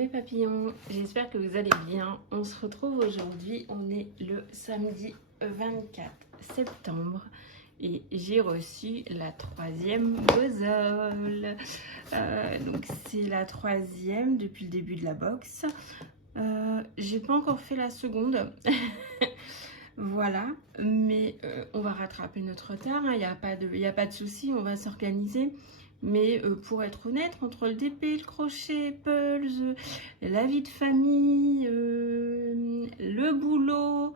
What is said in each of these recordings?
mes papillons, j'espère que vous allez bien. On se retrouve aujourd'hui, on est le samedi 24 septembre et j'ai reçu la troisième bozole. Donc c'est la troisième depuis le début de la box. J'ai pas encore fait la seconde. Voilà, mais on va rattraper notre retard, il n'y a pas de souci, on va s'organiser. Mais pour être honnête, entre le DP, le crochet, Pulse, la vie de famille, le boulot,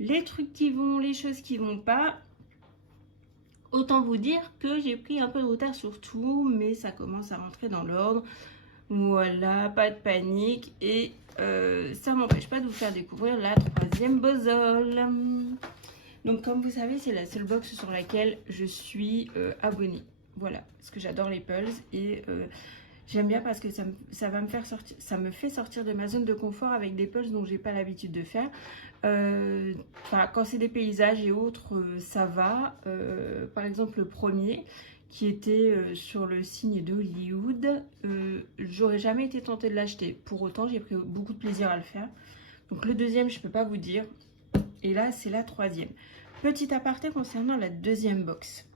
les trucs qui vont, les choses qui vont pas, autant vous dire que j'ai pris un peu de retard sur tout, mais ça commence à rentrer dans l'ordre. Voilà, pas de panique et ça m'empêche pas de vous faire découvrir la troisième bozole. Donc comme vous savez, c'est la seule box sur laquelle je suis abonnée. Voilà, parce que j'adore les pulses et j'aime bien parce que ça va me faire sortir, ça me fait sortir de ma zone de confort avec des pulses dont j'ai pas l'habitude de faire. Quand c'est des paysages et autres, ça va. Par exemple, le premier qui était sur le signe de Hollywood, j'aurais jamais été tentée de l'acheter. Pour autant, j'ai pris beaucoup de plaisir à le faire. Donc le deuxième, je peux pas vous dire. Et là, c'est la troisième. Petit aparté concernant la deuxième box.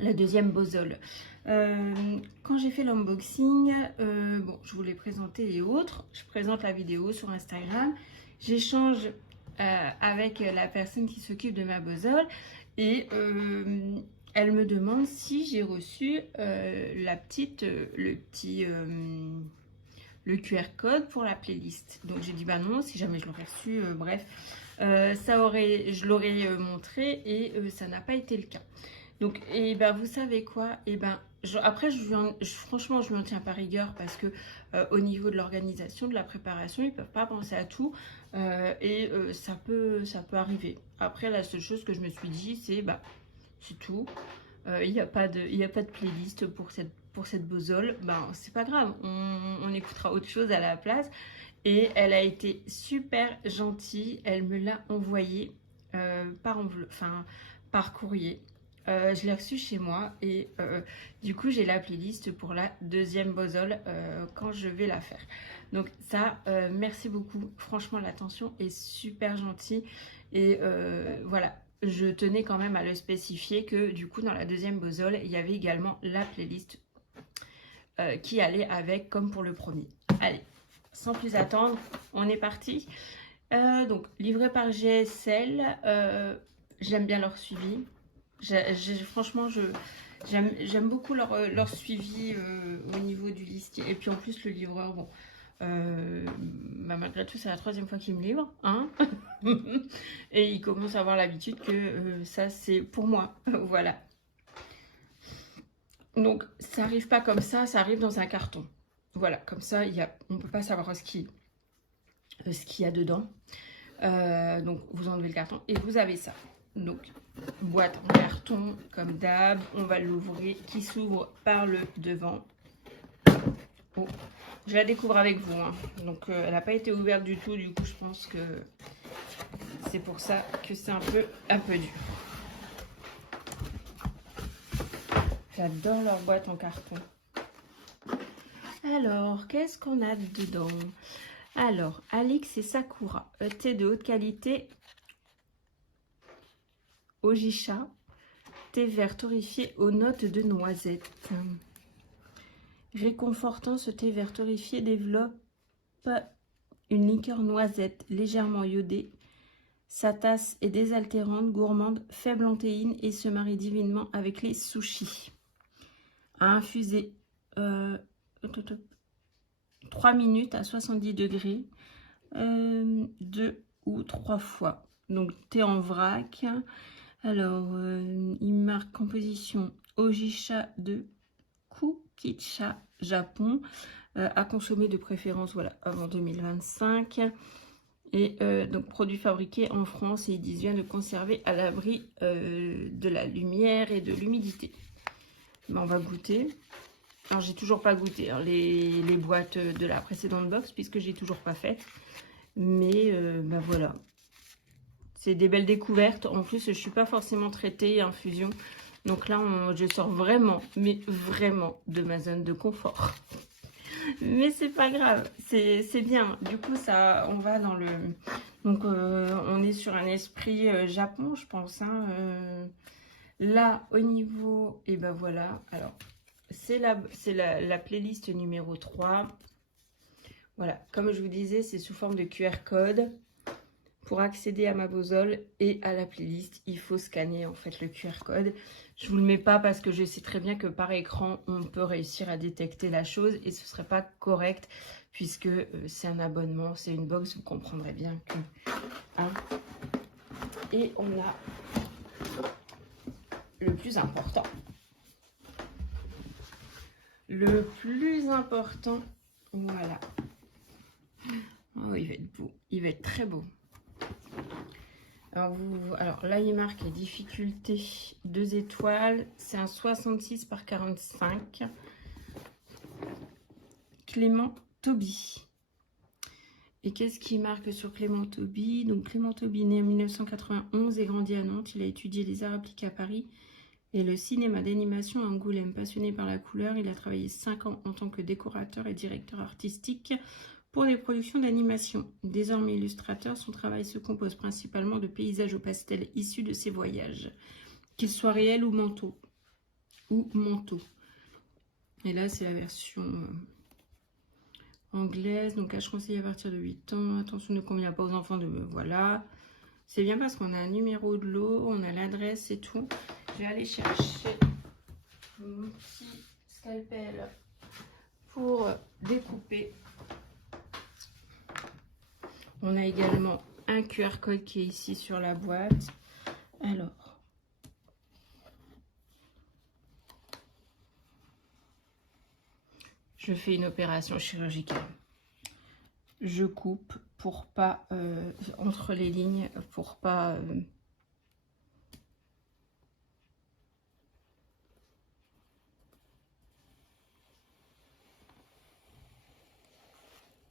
La deuxième bozole. Quand j'ai fait l'unboxing, bon, je vous l'ai présenté et autres. Je présente la vidéo sur Instagram. J'échange avec la personne qui s'occupe de ma bozole et elle me demande si j'ai reçu le QR code pour la playlist. Donc j'ai dit bah non, si jamais je l'aurais reçu, bref, je l'aurais montré et ça n'a pas été le cas. Donc, et ben vous savez quoi, et ben après franchement je lui en tiens pas rigueur parce que au niveau de l'organisation, de la préparation, ils peuvent pas penser à tout ça peut arriver. Après la seule chose que je me suis dit c'est bah c'est tout. Il n'y a pas de playlist pour cette bozole. Ben c'est pas grave, on écoutera autre chose à la place. Et elle a été super gentille. Elle me l'a envoyé par courrier. Je l'ai reçu chez moi et du coup j'ai la playlist pour la deuxième bozole quand je vais la faire. Donc ça, merci beaucoup. Franchement, l'attention est super gentille et voilà. Je tenais quand même à le spécifier que du coup dans la deuxième bozole, il y avait également la playlist qui allait avec comme pour le premier. Allez, sans plus attendre, on est parti. Donc livré par GSL, j'aime bien leur suivi. Franchement, j'aime beaucoup leur suivi au niveau du listier. Et puis en plus, le livreur, bon, malgré tout, c'est la troisième fois qu'il me livre. Hein. Et il commence à avoir l'habitude que ça, c'est pour moi. Voilà. Donc, ça n'arrive pas comme ça arrive dans un carton. Voilà, comme ça, on ne peut pas savoir ce qu'il y a dedans. Donc, vous enlevez le carton et vous avez ça. Donc, boîte en carton, comme d'hab, on va l'ouvrir, qui s'ouvre par le devant. Oh, je la découvre avec vous, hein. Donc elle n'a pas été ouverte du tout, du coup je pense que c'est pour ça que c'est un peu dur. J'adore leur boîte en carton. Alors, qu'est-ce qu'on a dedans? Alors, Alix et Sakura, thé de haute qualité, Ojisha, thé vert torréfié aux notes de noisette. Réconfortant, ce thé vert torréfié développe une liqueur noisette légèrement iodée. Sa tasse est désaltérante, gourmande, faible en théine et se marie divinement avec les sushis. À infuser 3 minutes à 70 degrés, 2 ou 3 fois. Donc thé en vrac. Alors, il marque composition Ojisha de Kukicha, Japon, à consommer de préférence voilà, avant 2025. Et donc, produit fabriqué en France et ils disent bien de conserver à l'abri de la lumière et de l'humidité. Ben, on va goûter. Alors, j'ai toujours pas goûté hein, les boîtes de la précédente box puisque j'ai toujours pas fait. Mais ben voilà. C'est des belles découvertes. En plus, je ne suis pas forcément traitée infusion. Donc là, je sors vraiment, mais vraiment de ma zone de confort. Mais c'est pas grave, c'est bien. Du coup, ça, on va dans le... Donc, on est sur un esprit Japon, je pense. Hein, là, au niveau... Et ben voilà. Alors, c'est la playlist numéro 3. Voilà, comme je vous disais, c'est sous forme de QR code. Pour accéder à ma bosole et à la playlist, il faut scanner en fait le QR code. Je vous le mets pas parce que je sais très bien que par écran, on peut réussir à détecter la chose et ce serait pas correct puisque c'est un abonnement, c'est une box, vous comprendrez bien que... Hein. Et on a le plus important. Le plus important, voilà. Oh, il va être beau, il va être très beau. Alors là, il marque les difficultés 2 étoiles. C'est un 66 par 45. Clément Toby. Et qu'est-ce qui marque sur Clément Toby? Donc Clément Toby, né en 1991 et grandi à Nantes. Il a étudié les arts appliqués à Paris et le cinéma d'animation à Angoulême. Passionné par la couleur, il a travaillé 5 ans en tant que décorateur et directeur artistique pour des productions d'animation. Désormais illustrateur, son travail se compose principalement de paysages au pastel issus de ses voyages, qu'ils soient réels ou mentaux. Et là, c'est la version anglaise. Donc, âge conseillé à partir de 8 ans. Attention, ne convient pas aux enfants de... Voilà. C'est bien parce qu'on a un numéro de lot, on a l'adresse et tout. Je vais aller chercher mon petit scalpel pour découper. On a également un QR code qui est ici sur la boîte. Alors, je fais une opération chirurgicale. Je coupe pour pas, entre les lignes, pour pas...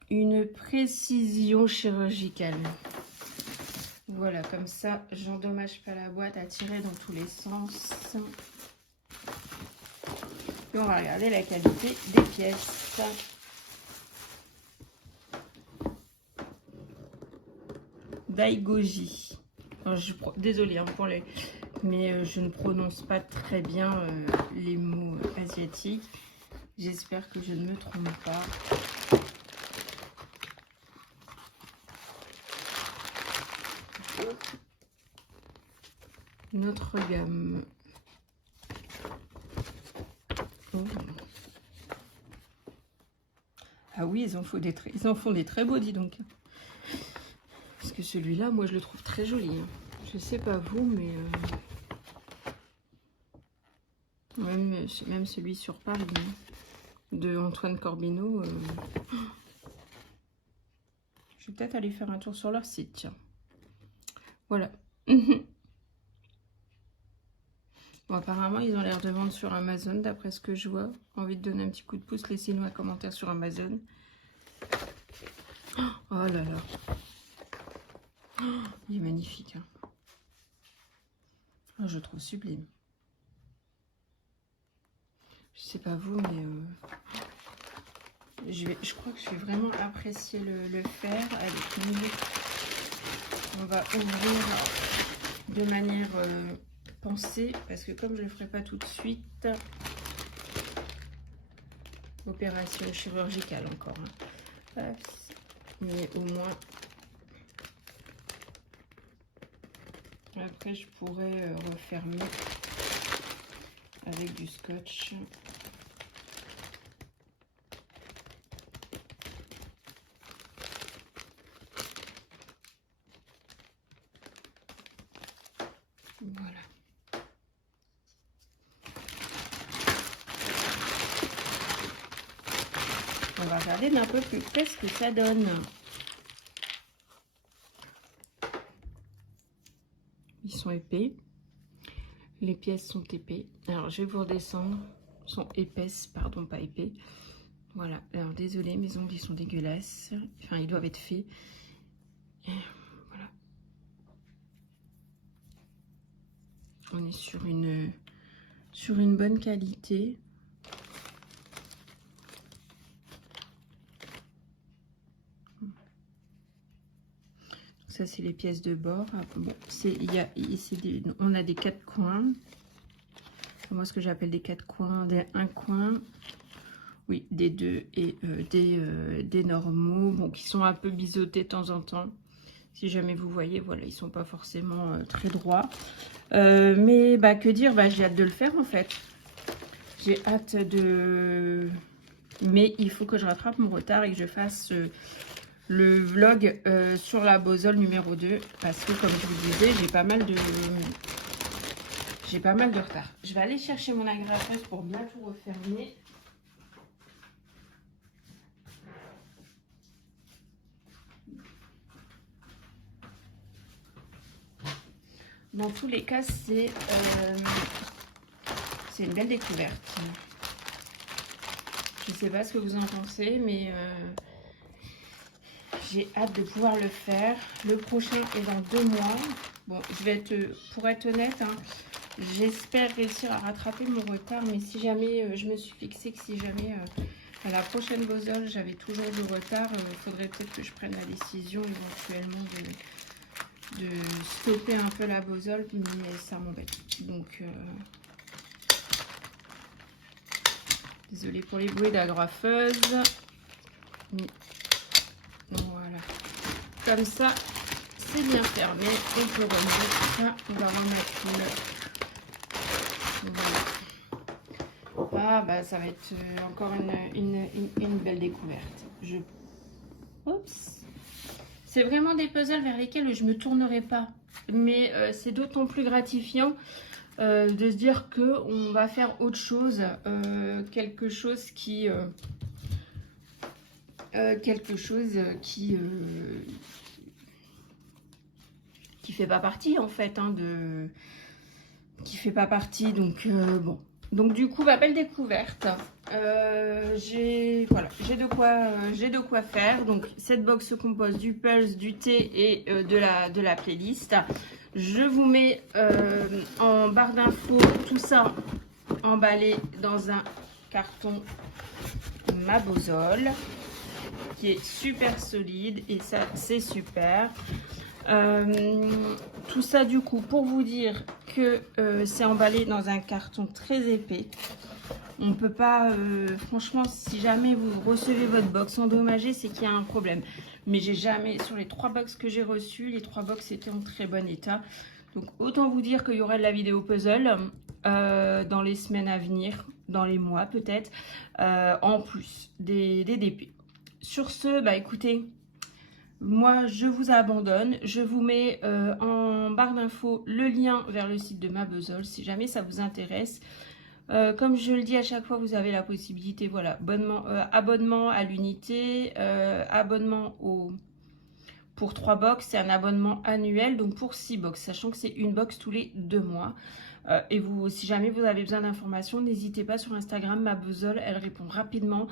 une précision chirurgicale. Voilà, comme ça, j'endommage pas la boîte à tirer dans tous les sens. Et on va regarder la qualité des pièces. Daigoji. Désolée hein, pour les... Mais je ne prononce pas très bien les mots asiatiques. J'espère que je ne me trompe pas. Notre gamme. Oh. Ah oui, ils en font des très beaux, dis donc. Parce que celui-là, moi, je le trouve très joli. Hein. Je sais pas vous, mais... Même celui sur Paris, hein, de Antoine Corbineau. Je vais peut-être aller faire un tour sur leur site, tiens. Voilà. Bon, apparemment, ils ont l'air de vendre sur Amazon, d'après ce que je vois. Envie de donner un petit coup de pouce, laissez-nous un commentaire sur Amazon. Oh là là. Oh, il est magnifique. Hein. Oh, je le trouve sublime. Je sais pas vous, mais je crois que je vais vraiment apprécier le faire. Allez, on va ouvrir de manière pensée, parce que comme je ne le ferai pas tout de suite, opération chirurgicale encore. Hein. Mais au moins, après je pourrais refermer avec du scotch. Voilà. On va regarder d'un peu plus près ce que ça donne. Ils sont épais. Les pièces sont épais. Alors, je vais vous redescendre. Sont épaisses, pardon, pas épais. Voilà. Alors, désolé, mes ongles, ils sont dégueulasses. Enfin, ils doivent être faits. Et voilà. On est sur une bonne qualité. Ça, c'est les pièces de bord. Ah, bon, on a des 4 coins. Moi, ce que j'appelle des 4 coins, un coin. Oui, des 2 et des normaux. Bon, qui sont un peu biseautés de temps en temps. Si jamais vous voyez, voilà, ils sont pas forcément très droits. Mais bah, que dire, bah, j'ai hâte de le faire en fait. J'ai hâte de... Mais il faut que je rattrape mon retard et que je fasse le vlog sur la Bosol numéro 2. Parce que comme je vous disais, j'ai pas mal de retard. Je vais aller chercher mon agrafeuse pour bien tout refermer. Dans tous les cas, c'est une belle découverte. Je ne sais pas ce que vous en pensez, mais j'ai hâte de pouvoir le faire. Le prochain est dans 2 mois. Bon, pour être honnête, hein, j'espère réussir à rattraper mon retard, mais si jamais je me suis fixé que si jamais à la prochaine Bosol j'avais toujours du retard, il faudrait peut-être que je prenne la décision éventuellement de stopper un peu la Bosol, mais ça m'embête. Donc, désolée pour les bruits d'agrafeuse. Voilà. Comme ça, c'est bien fermé. On peut remettre ça. On va remettre le... Voilà. Ah, bah, ça va être encore une belle découverte. Oups. C'est vraiment des puzzles vers lesquels je ne me tournerai pas. Mais c'est d'autant plus gratifiant de se dire qu'on va faire autre chose. Quelque chose qui fait pas partie en fait. Hein, qui fait pas partie. Donc bon. Donc du coup, belle découverte. J'ai de quoi faire. Donc cette box se compose du pulse, du thé et de la playlist. Je vous mets en barre d'infos tout ça emballé dans un carton ma Bosol qui est super solide et ça c'est super. Tout ça du coup pour vous dire que c'est emballé dans un carton très épais. On peut pas, franchement, si jamais vous recevez votre box endommagée, c'est qu'il y a un problème. Mais j'ai jamais, sur les 3 box que j'ai reçues, les 3 box étaient en très bon état. Donc autant vous dire qu'il y aura de la vidéo puzzle dans les semaines à venir, dans les mois peut-être, en plus des DP. Sur ce, bah écoutez, moi je vous abandonne. Je vous mets en barre d'infos le lien vers le site de ma Bosol si jamais ça vous intéresse. Comme je le dis à chaque fois, vous avez la possibilité, voilà, abonnement à l'unité, abonnement pour 3 box, c'est un abonnement annuel, donc pour 6 box, sachant que c'est une box tous les 2 mois. Et vous, si jamais vous avez besoin d'informations, n'hésitez pas sur Instagram, ma Bosol, elle répond rapidement.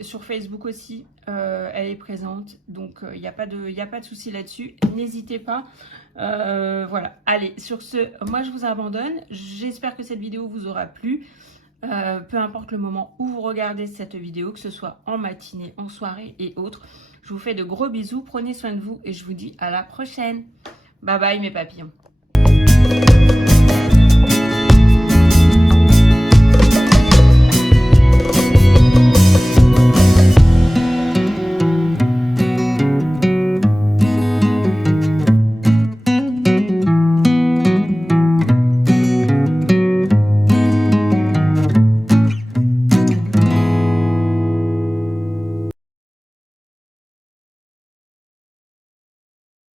Sur Facebook aussi, elle est présente, donc il n'y a pas de souci là-dessus. N'hésitez pas. Voilà, allez, sur ce, moi je vous abandonne. J'espère que cette vidéo vous aura plu. Peu importe le moment où vous regardez cette vidéo, que ce soit en matinée, en soirée et autres. Je vous fais de gros bisous, prenez soin de vous et je vous dis à la prochaine. Bye bye mes papillons.